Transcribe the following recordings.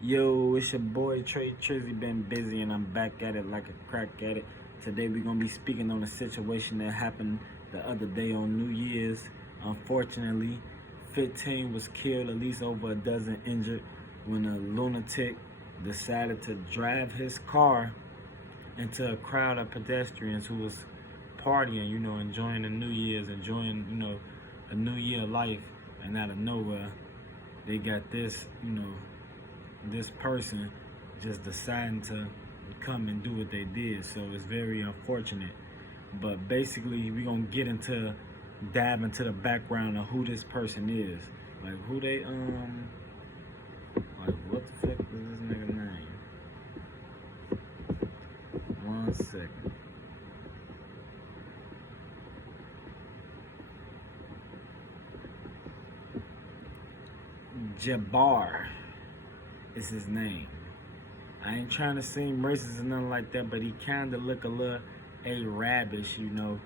Yo, it's your boy Trey Trizzy, been busy and I'm back at it like a crack at it. Today we're gonna be speaking on a situation that happened the other day on New Year's. Unfortunately, 15 was killed, at least over a dozen injured when a lunatic decided to drive his car into a crowd of pedestrians who was partying, enjoying the New Year's, enjoying, a new year life, and out of nowhere they got this person just deciding to come and do what they did. So it's very unfortunate. But basically, we're gonna dive into the background of who this person is, like who they like what the fuck is this nigga name? One second. Jabbar is his name. I ain't trying to seem racist or nothing like that, but he kind of look a little Arabish,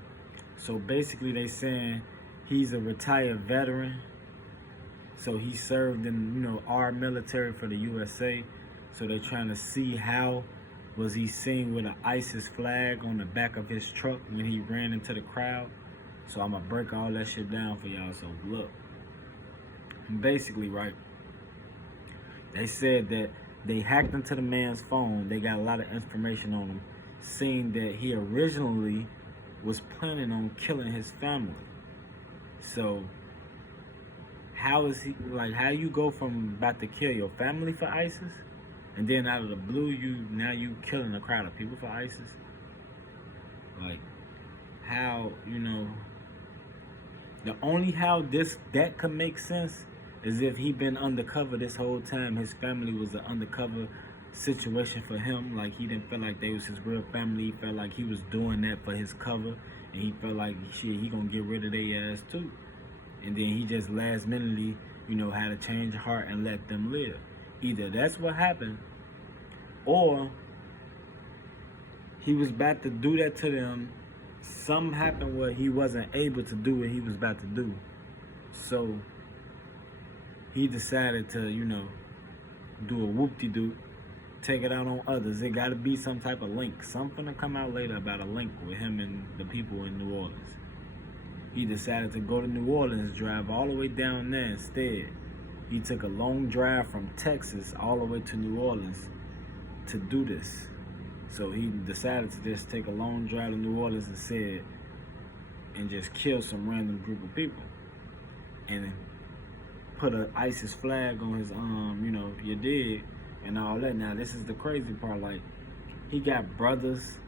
So basically, they saying he's a retired veteran. So he served in, our military for the USA. So they're trying to see how was he seen with an ISIS flag on the back of his truck when he ran into the crowd. So I'm gonna break all that shit down for y'all. So look, basically, right? They said that they hacked into the man's phone. They got a lot of information on him, seeing that he originally was planning on killing his family. So how is he, like, how you go from about to kill your family for ISIS, and then out of the blue you killing a crowd of people for ISIS? Like, how, the only how that could make sense is if he been undercover this whole time. His family was an undercover situation for him. Like, he didn't feel like they was his real family. He felt like he was doing that for his cover, and he felt like shit, he gonna get rid of their ass too. And then he just last minutely, had a change of heart and let them live. Either that's what happened, or he was about to do that to them. Something happened where he wasn't able to do what he was about to do. So he decided to, do a whoop-de-doo, take it out on others. It got to be some type of link. Something to come out later about a link with him and the people in New Orleans. He decided to go to New Orleans, drive all the way down there instead. He took a long drive from Texas all the way to New Orleans to do this. So he decided to just take a long drive to New Orleans and just kill some random group of people. And put an ISIS flag on his you dig, and all that. Now this is the crazy part, like, he got brothers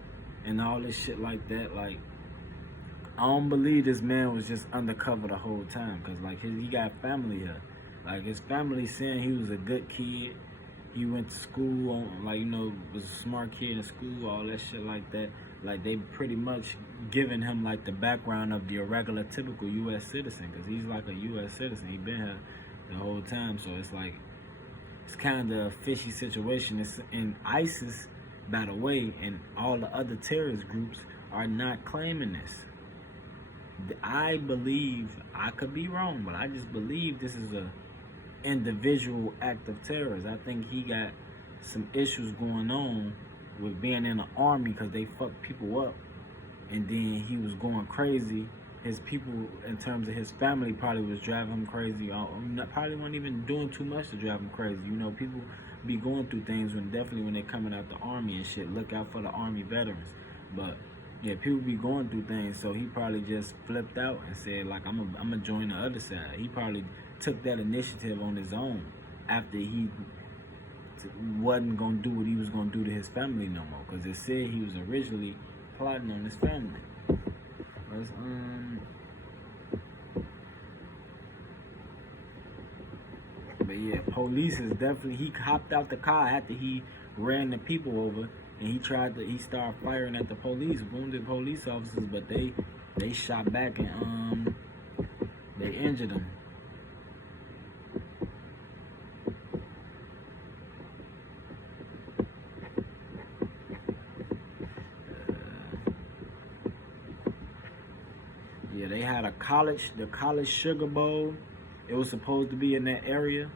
and all this shit like that. Like, I don't believe this man was just undercover the whole time, because like he got family here. Like, his family saying he was a good kid. He went to school, was a smart kid in school, all that shit like that. Like, they pretty much giving him like the background of the irregular, typical U.S. citizen, because he's like a U.S. citizen. He been here the whole time, so it's like, it's kind of a fishy situation. It's in ISIS, by the way, and all the other terrorist groups are not claiming this. I believe, I could be wrong, but I just believe this is a individual act of terrorism. I think he got some issues going on with being in the army, because they fucked people up, and then he was going crazy. His people, in terms of his family, probably was driving him crazy. Probably wasn't even doing too much to drive him crazy. People be going through things definitely when they coming out the army and shit. Look out for the army veterans. But yeah, people be going through things. So he probably just flipped out and said, like, I'm gonna join the other side. He probably took that initiative on his own after he wasn't gonna do what he was gonna do to his family no more, because it said he was originally plotting on his family. But yeah, police is definitely, he hopped out the car after he ran the people over, and he started firing at the police, wounded police officers, but they shot back and they injured him. Yeah, they had the college Sugar Bowl. It was supposed to be in that area.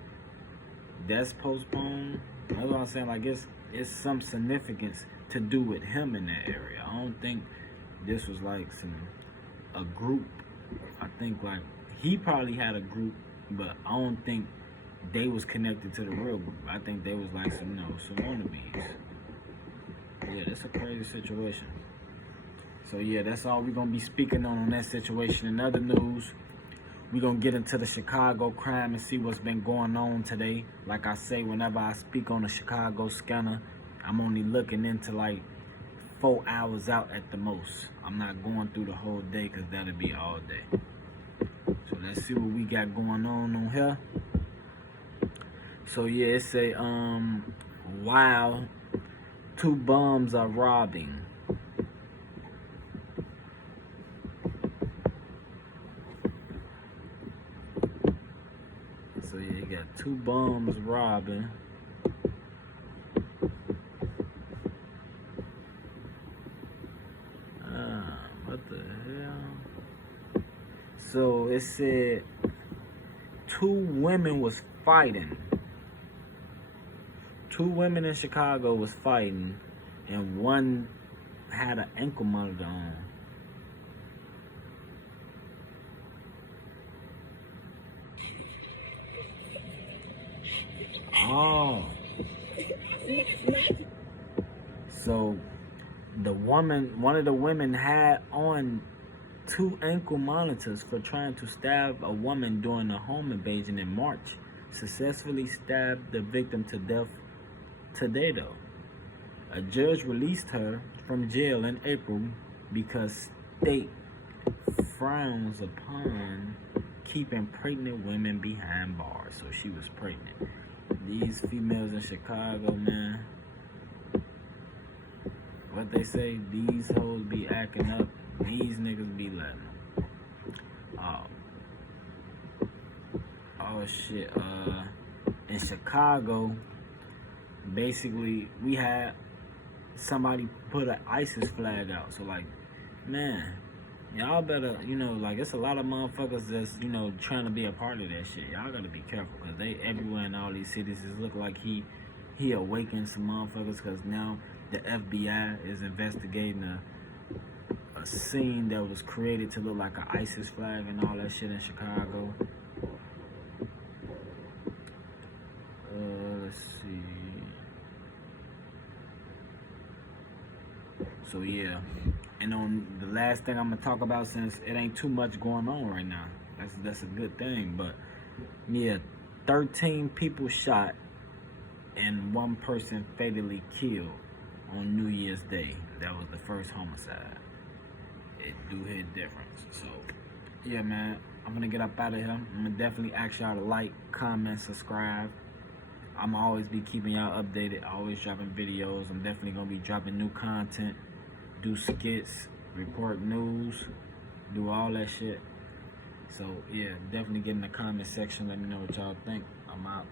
That's postponed. That's what I'm saying. Like it's some significance to do with him in that area. I don't think this was like a group. I think like he probably had a group, but I don't think they was connected to the real group. I think they was like some wannabes. Yeah, that's a crazy situation. So yeah, that's all we're gonna be speaking on that situation. In other news, we're gonna get into the Chicago crime and see what's been going on today. Like I say, whenever I speak on the Chicago scanner, I'm only looking into like 4 hours out at the most. I'm not going through the whole day because that'll be all day. So let's see what we got going on here. So yeah, it's a wow, 2 bums are robbing. So yeah, you got 2 bums robbing. What the hell? So it said 2 women was fighting. 2 women in Chicago was fighting, and one had an ankle monitor on. Oh. So one of the women had on 2 ankle monitors for trying to stab a woman during a home invasion in March. Successfully stabbed the victim to death today though. A judge released her from jail in April because state frowns upon keeping pregnant women behind bars. So she was pregnant. These females in Chicago, man, what they say, these hoes be acting up, these niggas be letting them. Oh shit, in Chicago, basically, we had somebody put an ISIS flag out. So like, man, y'all better, like it's a lot of motherfuckers that's, trying to be a part of that shit. Y'all gotta be careful because they everywhere in all these cities. It look like he awakened some motherfuckers because now the FBI is investigating a scene that was created to look like an ISIS flag and all that shit in Chicago. Let's see. So yeah, and on the last thing I'm gonna talk about, since it ain't too much going on right now, that's a good thing. But yeah, 13 people shot and 1 person fatally killed on New Year's Day. That was the first homicide. It do hit difference. So yeah, man, I'm gonna get up out of here. I'm gonna definitely ask y'all to like, comment, subscribe. I'm always be keeping y'all updated, always dropping videos. I'm definitely gonna be dropping new content, do skits, report news, do all that shit. So yeah, definitely get in the comment section, let me know what y'all think. I'm out.